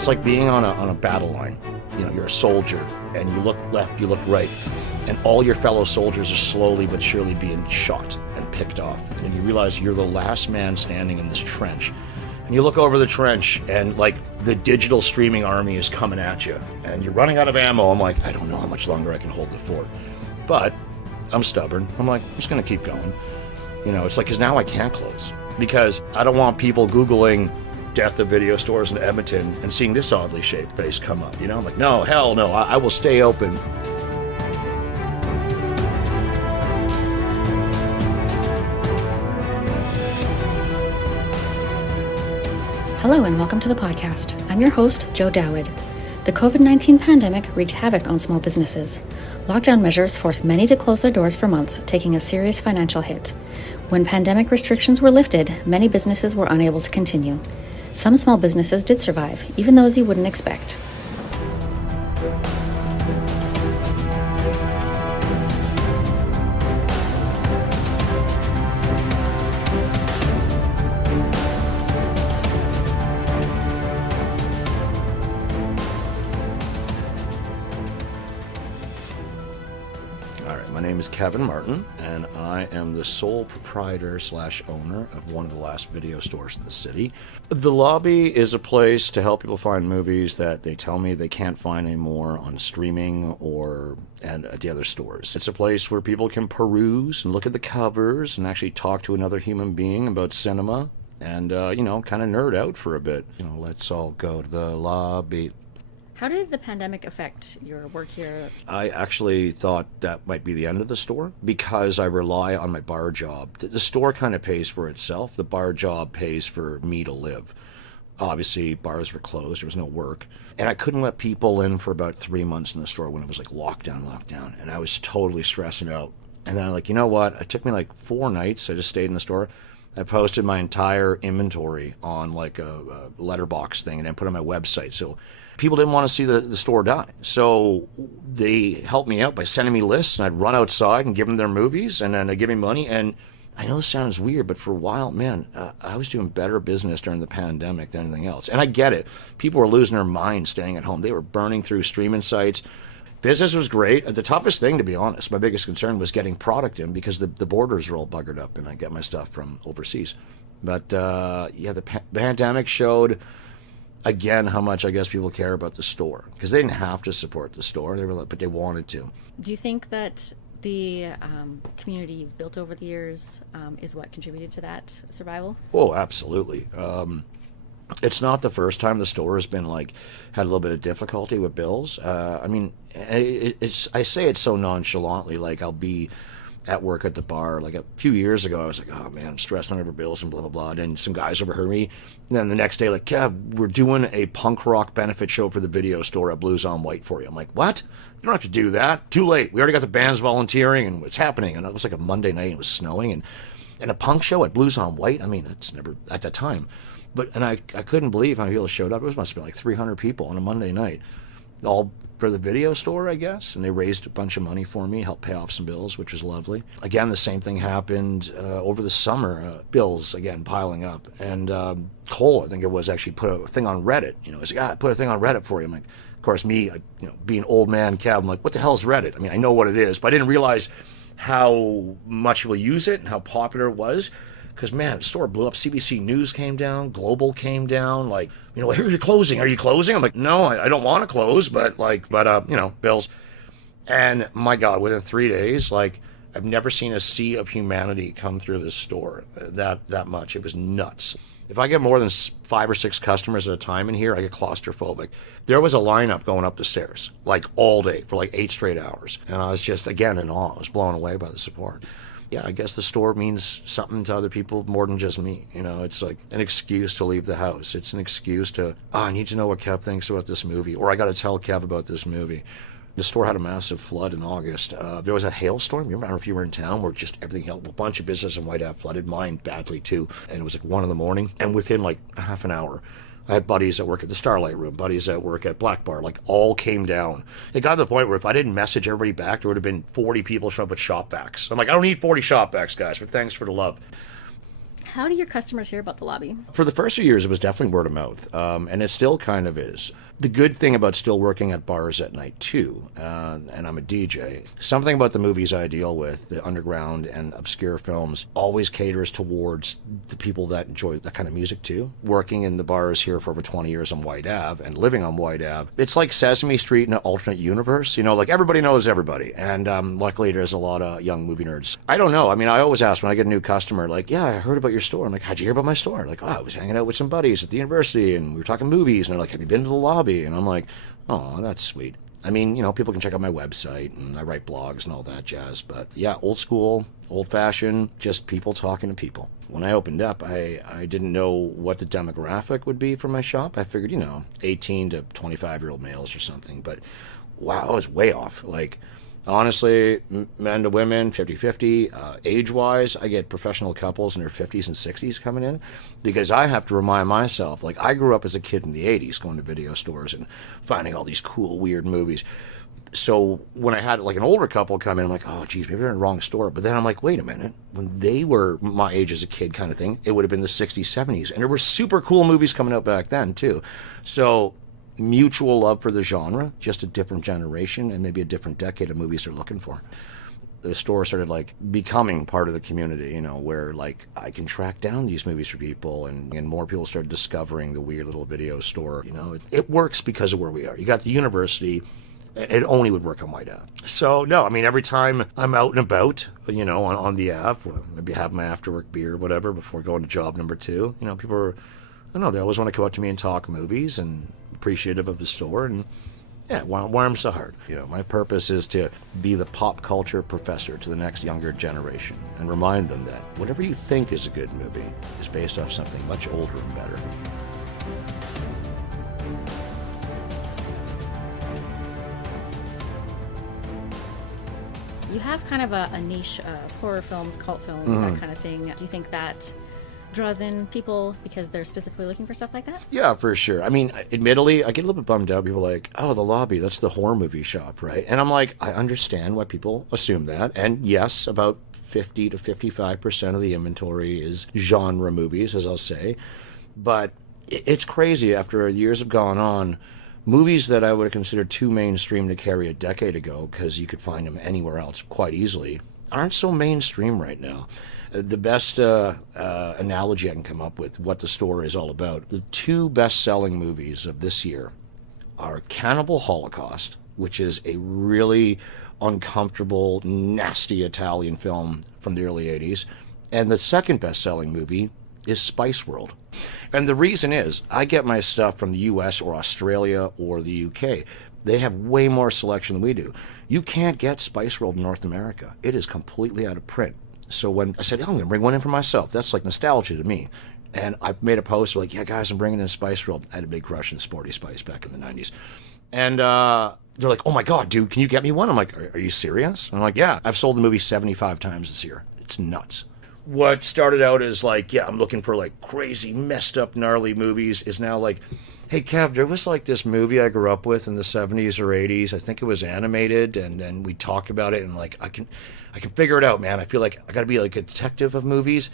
It's like being on a battle line. You know, you're a soldier, and you look left, you look right, and all your fellow soldiers are slowly but surely being shot and picked off. And then you realize you're the last man standing in this trench. And you look over the trench, and like the digital streaming army is coming at you, and you're running out of ammo. I'm like, I don't know how much longer I can hold the fort. But I'm stubborn. I'm like, I'm just going to keep going. You know, it's like, because now I can't close. Because I don't want people Googling death of video stores in Edmonton and seeing this oddly shaped face come up. You know, I'm like, no, hell no, I will stay open. Hello and welcome to the podcast. I'm your host, Joe Dowd. The COVID-19 pandemic wreaked havoc on small businesses. Lockdown measures forced many to close their doors for months, taking a serious financial hit. When pandemic restrictions were lifted, many businesses were unable to continue. Some small businesses did survive, even those you wouldn't expect. My name is Kevin Martin, and I am the sole proprietor / owner of one of the last video stores in the city. The Lobby is a place to help people find movies that they tell me they can't find anymore on streaming or at the other stores. It's a place where people can peruse and look at the covers and actually talk to another human being about cinema and, kind of nerd out for a bit. You know, let's all go to the Lobby. How did the pandemic affect your work here? I actually thought that might be the end of the store because I rely on my bar job. The store kind of pays for itself. The bar job pays for me to live. Obviously, bars were closed. There was no work. And I couldn't let people in for about 3 months in the store when it was like lockdown. And I was totally stressing out. And then I'm like, you know what? It took me like 4 nights. I just stayed in the store. I posted my entire inventory on like a letterbox thing and then put it on my website. So people didn't want to see the store die. So they helped me out by sending me lists, and I'd run outside and give them their movies, and then they'd give me money. And I know this sounds weird, but for a while, man, I was doing better business during the pandemic than anything else. And I get it. People were losing their minds staying at home. They were burning through streaming sites. Business was great. The toughest thing, to be honest, my biggest concern was getting product in because the borders were all buggered up, and I get my stuff from overseas. But, the pandemic showed again how much I guess people care about the store, because they didn't have to support the store, but they wanted to. Do you think that the community you've built over the years is what contributed to that survival? Oh, absolutely. It's not the first time the store has been had a little bit of difficulty with bills. I say it so nonchalantly, like I'll be at work at the bar. Like a few years ago, I was like, oh man, I'm stressing over bills and blah, blah, blah. And some guys overheard me. And then the next day, like, Kev, we're doing a punk rock benefit show for the video store at Blues on White for you. I'm like, what? You don't have to do that. Too late. We already got the bands volunteering and it's happening. And it was like a Monday night and it was snowing. And a punk show at Blues on White, I mean, it's never at that time. And I couldn't believe how many people showed up. It must have been like 300 people on a Monday night. All for the video store, I guess, and they raised a bunch of money for me, helped pay off some bills, which was lovely. Again, the same thing happened over the summer. Bills, again, piling up. And Cole, I think it was, actually put a thing on Reddit. You know, he's like, I put a thing on Reddit for you. I'm like, of course, me, being old man Kev, I'm like, what the hell is Reddit? I mean, I know what it is, but I didn't realize how much people use it and how popular it was. Because, man, the store blew up. CBC News came down. Global came down. Like, here you're closing. Are you closing? I'm like, no, I don't want to close, but bills. And, my God, within 3 days, I've never seen a sea of humanity come through this store that much. It was nuts. If I get more than 5 or 6 customers at a time in here, I get claustrophobic. There was a lineup going up the stairs, all day for 8 straight hours. And I was just, again, in awe. I was blown away by the support. Yeah, I guess the store means something to other people more than just me. It's like an excuse to leave the house. It's an excuse to, I need to know what Kev thinks about this movie, or I got to tell Kev about this movie. The store had a massive flood in August. There was a hailstorm. I don't know if you were in town, where just everything held. A bunch of businesses in White Ave flooded. Mine badly, too. And it was 1 a.m. And within half an hour, I had buddies that work at the Starlight Room, buddies that work at Black Bar, all came down. It got to the point where if I didn't message everybody back, there would have been 40 people showing up with shop vacs. I'm like, I don't need 40 shop vacs, guys, but thanks for the love. How do your customers hear about the lobby? For the first few years, it was definitely word of mouth, and it still kind of is. The good thing about still working at bars at night, too, and I'm a DJ, something about the movies I deal with, the underground and obscure films, always caters towards the people that enjoy that kind of music, too. Working in the bars here for over 20 years on White Ave and living on White Ave, it's like Sesame Street in an alternate universe. You know, like everybody knows everybody, and luckily there's a lot of young movie nerds. I don't know. I mean, I always ask when I get a new customer, like, yeah, I heard about your store. I'm like, how'd you hear about my store? Like, oh, I was hanging out with some buddies at the university, and we were talking movies, and they're like, have you been to the lobby? And I'm like, oh, that's sweet. I mean, you know, people can check out my website, and I write blogs and all that jazz. But yeah, old school, old fashioned, just people talking to people. When I opened up, I didn't know what the demographic would be for my shop. I figured, you know, 18 to 25-year-old males or something. But wow, I was way off. Like, honestly, men to women, 50-50. Age-wise, I get professional couples in their 50s and 60s coming in because I have to remind myself, like, I grew up as a kid in the 80s going to video stores and finding all these cool, weird movies. So when I had, like, an older couple come in, I'm like, oh, geez, maybe they're in the wrong store. But then I'm like, wait a minute. When they were my age as a kid kind of thing, it would have been the 60s, 70s. And there were super cool movies coming out back then, too. So mutual love for the genre, just a different generation and maybe a different decade of movies they're looking for. The store started like becoming part of the community, you know, where like I can track down these movies for people and more people started discovering the weird little video store. You know, it works because of where we are. You got the university. It only would work on White Ave. So, no, I mean, every time I'm out and about, you know, on the Ave, maybe have my after-work beer or whatever before going to job number 2, you know, people are, I don't know, they always want to come up to me and talk movies and appreciative of the store, and yeah, it warms the heart. You know, my purpose is to be the pop culture professor to the next younger generation and remind them that whatever you think is a good movie is based off something much older and better. You have kind of a niche of horror films, cult films, that kind of thing. Do you think that draws in people because they're specifically looking for stuff like that? Yeah, for sure. I mean, admittedly, I get a little bit bummed out. People are like, oh, the lobby, that's the horror movie shop, right? And I'm like, I understand why people assume that. And yes, about 50 to 55% of the inventory is genre movies, as I'll say. But it's crazy after years have gone on. Movies that I would have considered too mainstream to carry a decade ago, because you could find them anywhere else quite easily, aren't so mainstream right now. The best analogy I can come up with what the store is all about, the 2 best-selling movies of this year are Cannibal Holocaust, which is a really uncomfortable, nasty Italian film from the early 80s, and the second best-selling movie is Spice World. And the reason is, I get my stuff from the US or Australia or the UK. They have way more selection than we do. You can't get Spice World in North America. It is completely out of print. So when I said, oh, I'm going to bring one in for myself, that's like nostalgia to me. And I made a post like, yeah, guys, I'm bringing in Spice World. I had a big crush on Sporty Spice back in the 90s. And they're like, oh, my God, dude, can you get me one? I'm like, are you serious? And I'm like, yeah, I've sold the movie 75 times this year. It's nuts. What started out as like, yeah, I'm looking for like crazy, messed up, gnarly movies is now like, hey, Kev, there was like this movie I grew up with in the 70s or 80s. I think it was animated, and then we talked about it, and like, I can figure it out, man. I feel like I got to be like a detective of movies,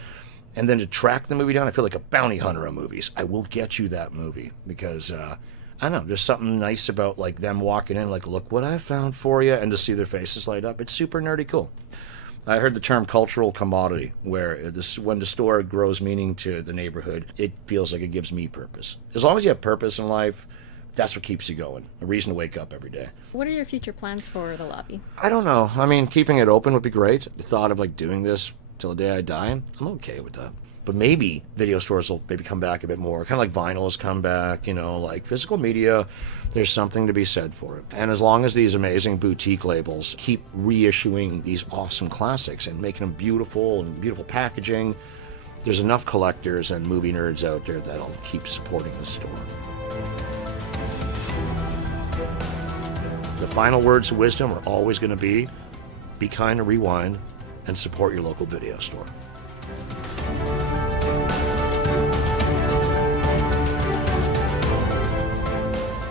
and then to track the movie down, I feel like a bounty hunter of movies. I will get you that movie because, I don't know, there's something nice about like them walking in, like, look what I found for you, and to see their faces light up. It's super nerdy cool. I heard the term cultural commodity, where when the store grows meaning to the neighborhood, it feels like it gives me purpose. As long as you have purpose in life, that's what keeps you going, a reason to wake up every day. What are your future plans for the lobby? I don't know. I mean, keeping it open would be great. The thought of like doing this till the day I die, I'm okay with that. But maybe video stores will maybe come back a bit more, kind of like vinyl has come back, you know, like physical media, there's something to be said for it. And as long as these amazing boutique labels keep reissuing these awesome classics and making them beautiful and beautiful packaging, there's enough collectors and movie nerds out there that'll keep supporting the store. The final words of wisdom are always going to be kind and rewind, and support your local video store.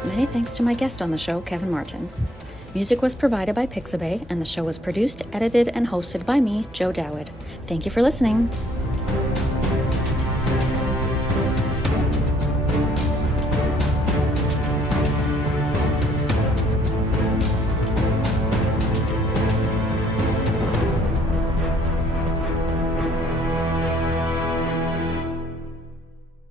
Many thanks to my guest on the show, Kevin Martin. Music was provided by Pixabay, and the show was produced, edited, and hosted by me, Joe Dowd. Thank you for listening.